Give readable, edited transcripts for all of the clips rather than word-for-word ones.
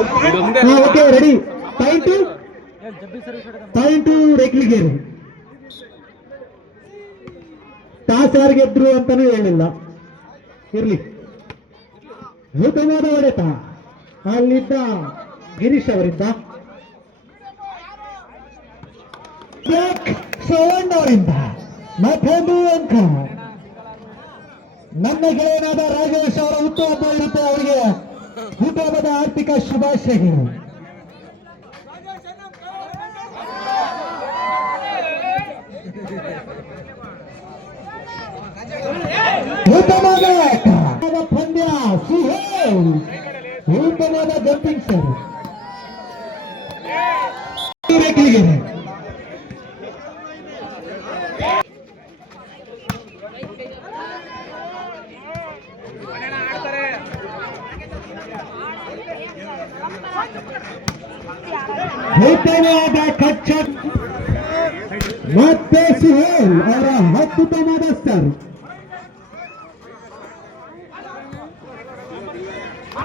Okay ready. Point ರೇಕ್ಲಿಗೇರು. Toss ಯಾರು ಗೆದ್ರು ಅಂತಾನೂ ಹೇಳಿಲ್ಲ, ಇರ್ಲಿ. ಉತ್ತಮವಾದ ಹೊಡೆತ ಅಲ್ಲಿದ್ದ ಗಿರೀಶ್ ಅವರಿಂದ, ಸೋವಣ್ಣ ಅವರಿಂದ ಮತ್ತೊಂದು ಅಂಕ. ನನ್ನ ಗೆಳೆಯನಾದ ರಾಜೇಶ್ ಅವರ ಹುಟ್ಟುಹಬ್ಬ ಇರುತ್ತೆ, ಅವರಿಗೆ ಹುಟ್ಟುಹಬ್ಬದ ಆರ್ಥಿಕ ಶುಭಾಶಯಗಳು. ಉತ್ತಮವಾದ ಪಂದ್ಯ, ಸುಹೇಲ್ ಉತ್ತಮವಾದ ಜಂಪಿಂಗ್ ಸರ್. ಉತ್ತಮವಾದ ಕಚ್ಚ ಮತ್ತೆ ಸುಹೇಲ್ ಅವರ ಅದ್ಭುತವಾದ ಸರ್.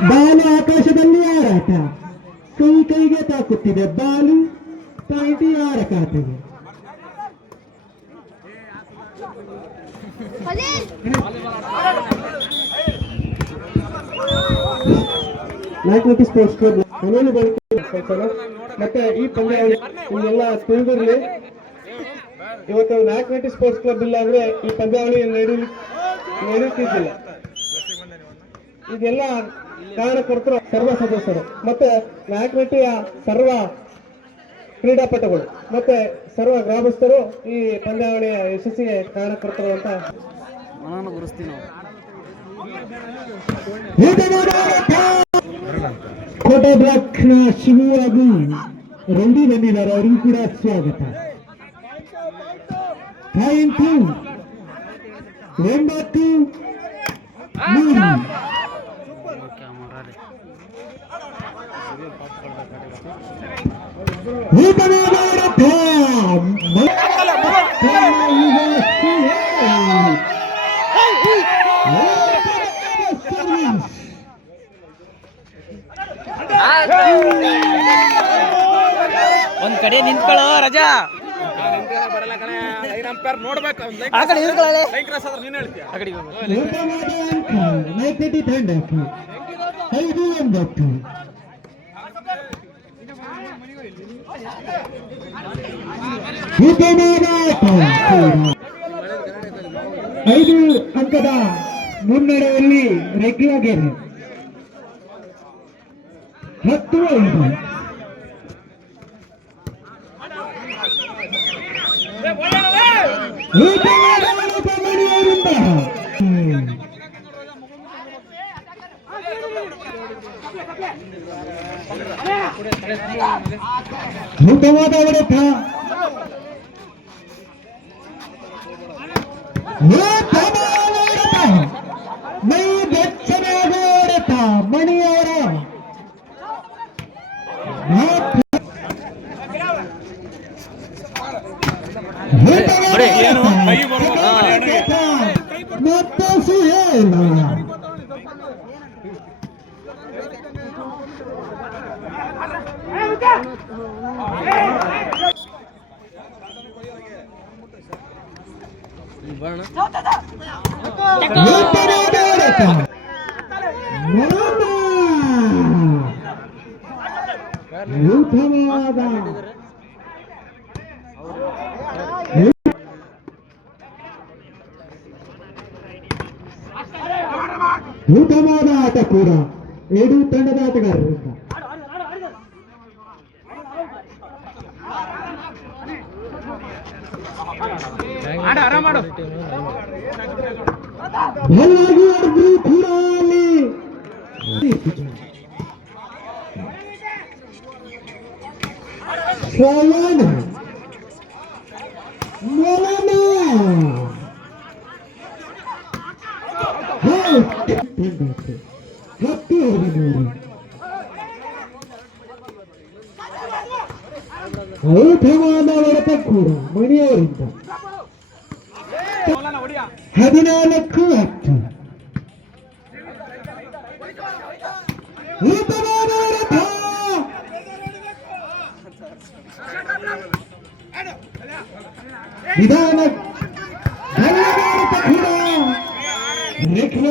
ಬಾಲು ಆಕಾಶದಲ್ಲಿ ಹಾರಾಟ, ಕೈಗೆ ತಾಕುತ್ತಿದೆ ಬಾಲು. ಪಾಯಿಂಟ್ ಯಾರ ಖಾತೆಗೆ? ನಾಲ್ಕು ಸ್ಪೋರ್ಟ್ಸ್ ಕ್ಲಬ್ ಮತ್ತೆ ಈ ಪಂದ್ಯಾವಳಿ ಇಲ್ಲೆಲ್ಲ ತಿಳಿದಿರಲಿ. ಇವತ್ತು ನಾಲ್ಕು ಸ್ಪೋರ್ಟ್ಸ್ ಕ್ಲಬ್ ಇಲ್ಲ ಅಂದ್ರೆ ಈ ಪಂದ್ಯಾವಳಿ ನಡೆಯುತ್ತಿದ್ದಿಲ್ಲ. ಇದೆಲ್ಲ ಕಾರಣಕರ್ತರು ಸರ್ವ ಸದಸ್ಯರು ಮತ್ತೆ ನಾಯಕನಟ್ಟಿಯ ಸರ್ವ ಕ್ರೀಡಾಪಟುಗಳು ಮತ್ತೆ ಸರ್ವ ಗ್ರಾಮಸ್ಥರು ಈ ಪಂದ್ಯಾವಳಿಯ ಯಶಸ್ಸಿಗೆ ಕಾರಣಕರ್ತರು ಅಂತ ಕೋಟೆ ಬ್ಲಾಕ್ನ ಶಿವು ಹಾಗೂ ರೆಡ್ಡಿ ಬಂದಿದ್ದಾರೆ, ಅವರಿಗೂ ಕೂಡ ಸ್ವಾಗತ. ಪಾಯಿಂಟ್ 9-3. ಒಂದ್ ಕಡೆ ನಿಂತ್ಕೊಳ್ಳೋ ರಜಾ. ನೋಡ್ಬೇಕು ಐದು ಅಂಕದ ಮುನ್ನಡೆಯಲ್ಲಿ ರೆಗ್ಲಾಗೇನೆ 10-5. ಉತ್ತಮವಾದ ಹೊಡೆತ, ಮೈ ಬೆಚ್ಚನಾದ ಹೊಡೆತ ಮಣಿಯವರ. ಮತ್ತೆ ಸುಹೇಲ್ ಉತ್ತಮವಾದ ಆಟ ಕೂಡ ಎರಡೂ ತಂಡದ ಆಟಗಾರರಿಂದ. ಬಲ್ಲಾಗಿ ಆಡಿದ್ರು ಕೂಡ ಅಲ್ಲಿ ಶ್ರವಣ ಮೊಲನ ಹತ್ತು ಔಷಧವಾದ ಹೊಡೆತ ಕೂಡ ಮಣಿಯವರಿಂದ 14-10. ಉತ್ತಮವಾದ ಹೊಡೆತ ನಿಧಾನ ಕೂಡ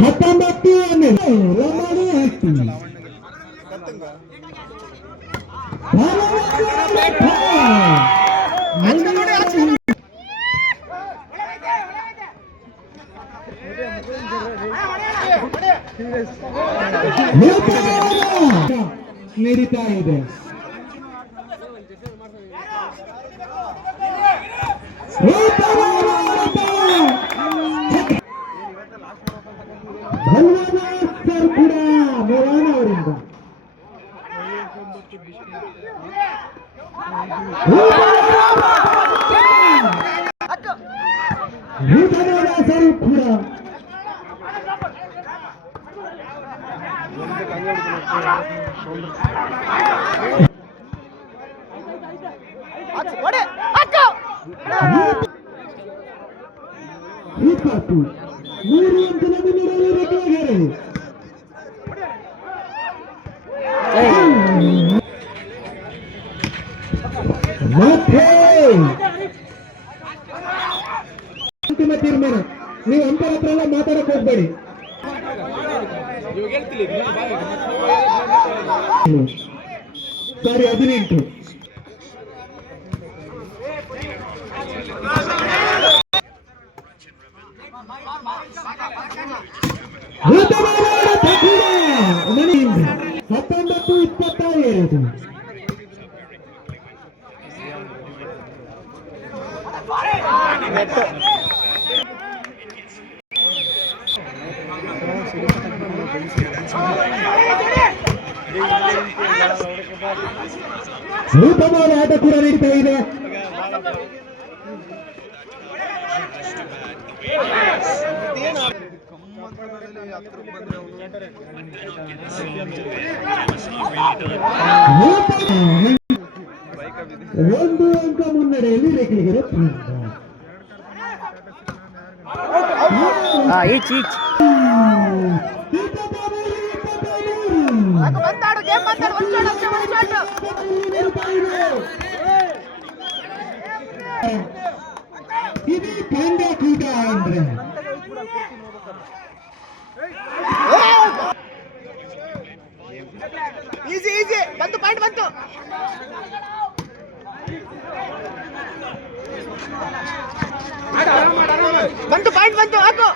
ಹತ್ತೊಂಬತ್ತು ಲಮಾಣಿ ಹಟ್ಟಿ ನಡೀತಾ ಇದೆ. ಸರ್ ಕೂಡ ಮೊರಾನ ಅವರಿಂದ ಸರ್ ಕೂಡ ಮೂರು ಅಂಕದಲ್ಲಿ ನೀಡಲು ಮತ್ತೆ ಅಂತಿಮ ತೀರ್ಮಾನ. ನೀವು ಅಂಪೈರ್ ಹತ್ರ ಎಲ್ಲ ಮಾತಾಡಕ್ ಹೋಗ್ಬೇಡಿ. ಸಾರಿ 18 19-25. ನೂತನವಾದ ಆಟ ಕೂಡ ನಡೀತಾ ಇದೆ. ಒಂದು ಅಂಕ ಮುನ್ನಡೆಯಲ್ಲಿ ರೇಖೆಗೆ ಇದು ಪಾಂಡ್ಯ ಕೂಟ ಅಂದ್ರೆ ಈಸಿ ಬಂತು ಪಾಯಿಂಟ್ ಬಂತು. ಪಾಯಿಂಟ್ ಬಂತು ಹಾಕು.